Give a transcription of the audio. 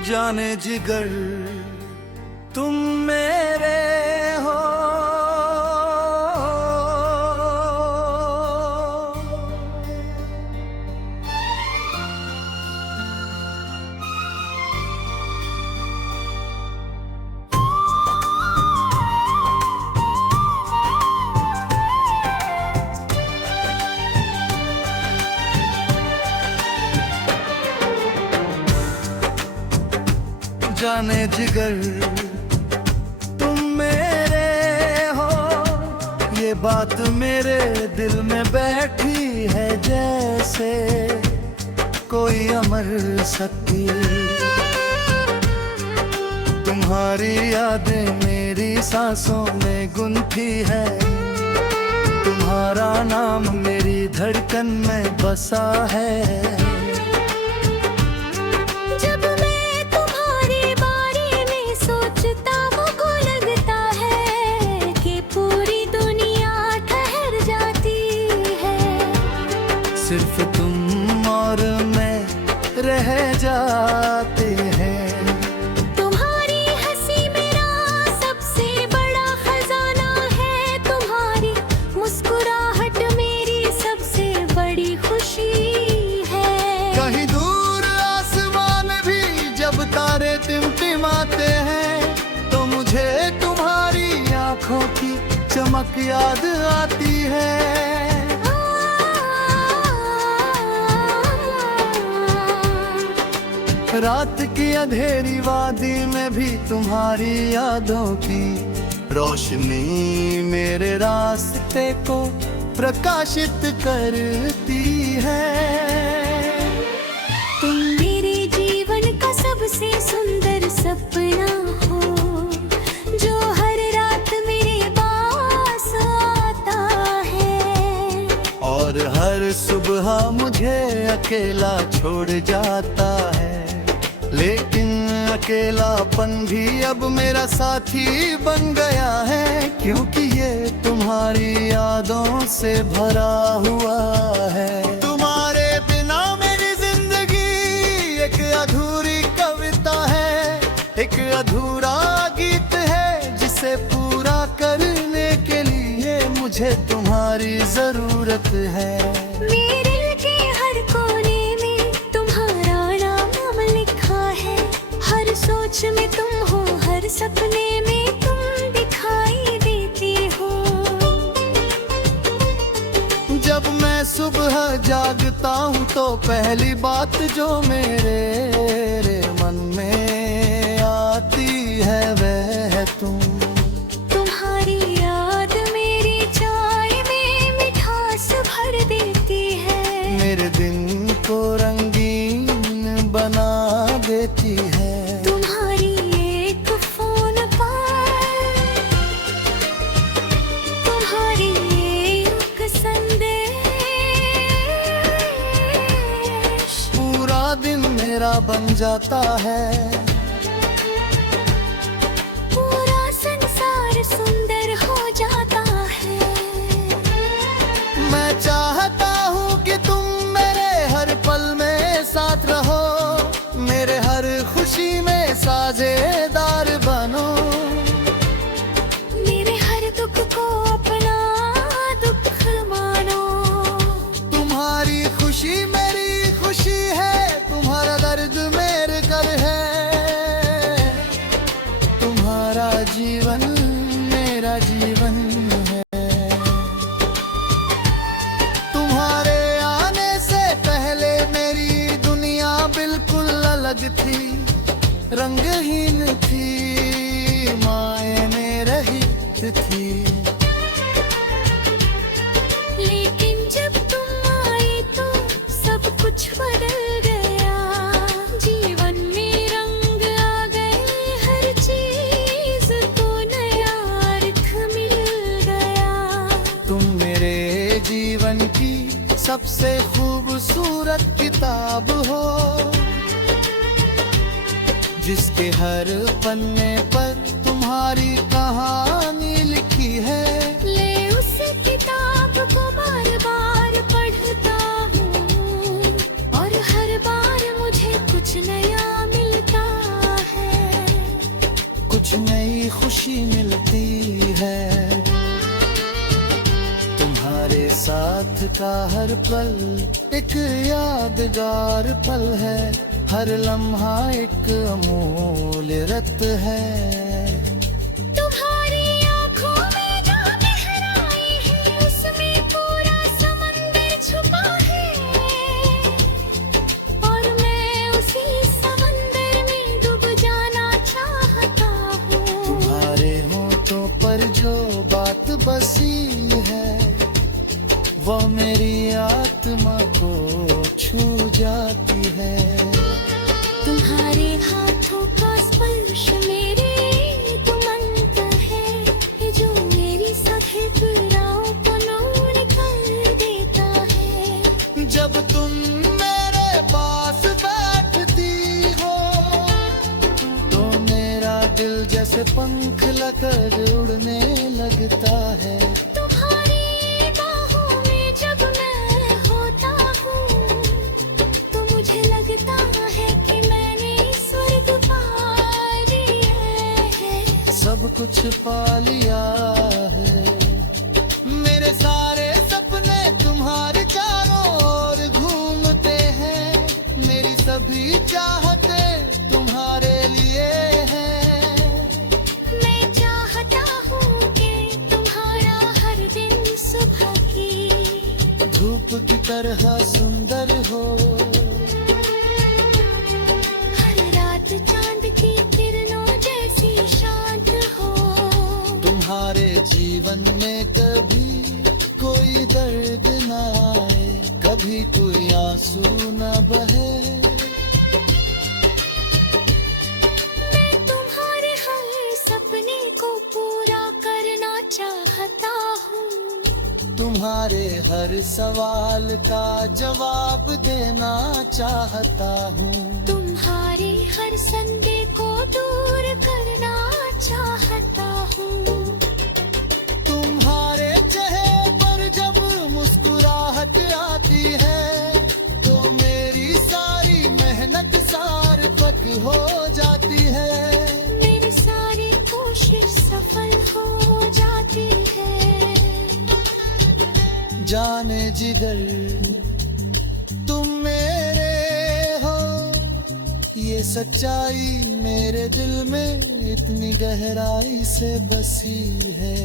जाने जिगर तुम मेरे हो। जाने जिगर तुम मेरे हो, ये बात मेरे दिल में बैठी है जैसे कोई अमर शक्ति। तुम्हारी यादें मेरी सांसों में गुंथी है, तुम्हारा नाम मेरी धड़कन में बसा है। सिर्फ तुम और मैं रह जाते हैं। तुम्हारी हंसी मेरा सबसे बड़ा खजाना है, तुम्हारी मुस्कुराहट मेरी सबसे बड़ी खुशी है। कहीं दूर आसमान भी जब तारे टिमटिमाते हैं, तो मुझे तुम्हारी आंखों की चमक याद आती है। रात की अंधेरी वादी में भी तुम्हारी यादों की रोशनी मेरे रास्ते को प्रकाशित करती है। तुम मेरे जीवन का सबसे सुंदर सपना हो, जो हर रात मेरे पास आता है और हर सुबह मुझे अकेला छोड़ जाता है। लेकिन अकेलापन भी अब मेरा साथी बन गया है, क्योंकि ये तुम्हारी यादों से भरा हुआ है। तुम्हारे बिना मेरी जिंदगी एक अधूरी कविता है, एक अधूरा गीत है, जिसे पूरा करने के लिए मुझे तुम्हारी जरूरत है। मेरे के हर कोने में तुम्हारा नाम लिखा है, हर सोच में तुम हो, हर सपने में तुम दिखाई देती हो। जब मैं सुबह जागता हूँ तो पहली बात जो मेरे मन में आती है वह है तुम। तुम्हारी याद मेरी चाय में मिठास भर देती है, मेरे दिन को रंगीन बना देती है। तुम्हारी एक फोन पर, तुम्हारी एक संदेश, पूरा दिन मेरा बन जाता है। पूरा संसार सुंदर हो जाता है। मैं चाहता हूँ कि तुम मेरे हर पल में साथ रहो, मेरे हर खुशी में साझेदार बनो, मेरे हर दुख को अपना दुख मानो। तुम्हारी खुशी मेरी खुशी है, तुम्हारा दर्द मेरे कर है, तुम्हारा जीवन मेरा जीवन है। तुम्हारे आने से पहले मेरी दुनिया बिल्कुल अलग थी, रंगहीन थी, मायने रहित थी। लेकिन जब तुम आई तो सब कुछ बदल गया, जीवन में रंग आ गए, हर चीज को नया अर्थ मिल गया। तुम मेरे जीवन की सबसे खूबसूरत किताब हो, जिसके हर पन्ने पर तुम्हारी कहानी लिखी है। ले उस किताब को बार बार पढ़ता हूँ, और हर बार मुझे कुछ नया मिलता का हर पल एक यादगार पल है, हर लम्हा एक अमूल्य रत्न है। तुम्हारी आँखों में जो गहराई है, उसमें पूरा समंदर छुपा है, और मैं उसी समंदर में डूब जाना चाहता हूँ। तुम्हारे होठों पर जो बात बसी है, वो मेरी आत्मा को छू जाती है। तुम्हारे हाथों का स्पर्श मेरे को मंत्र है, ये जो मेरी सभी पीड़ाओं को दूर कर देता है। जब तुम मेरे पास बैठती हो, तो मेरा दिल जैसे पंख लकर उड़ने लगता है। तुम्हारी बाहों में जब मैं होता हूँ, तो मुझे लगता है कि मैंने स्वर्ग पा लिया है। सब कुछ पा लिया है। मेरे सारे सपने तुम्हारे चारों ओर घूमते हैं, मेरी सभी चाहते तुम्हारे लिए हैं। मैं चाहता हूँ कि तुम्हारा हर दिन सुबह की धूप की तरह सुंदर हो, हर रात चांद की किरणों जैसी शांत हो। तुम्हारे जीवन में कभी कोई दर्द न आए, कभी कोई आंसू न बहे। मैं तुम्हारे हर सपने को पूरा करना चाहता हूँ। तुम्हारे हर सवाल का जवाब देना चाहता हूँ। तुम्हारे हर संदेह को दूर करना चाहता हूँ। तुम्हारे चेहरे पर जब मुस्कुराहट आती है, तो मेरी सारी मेहनत सार्थक हो जाती है। मेरी सारी कोशिश सफल हो जाती है। जाने जिगर तुम मेरे हो, ये सच्चाई मेरे दिल में इतनी गहराई से बसी है।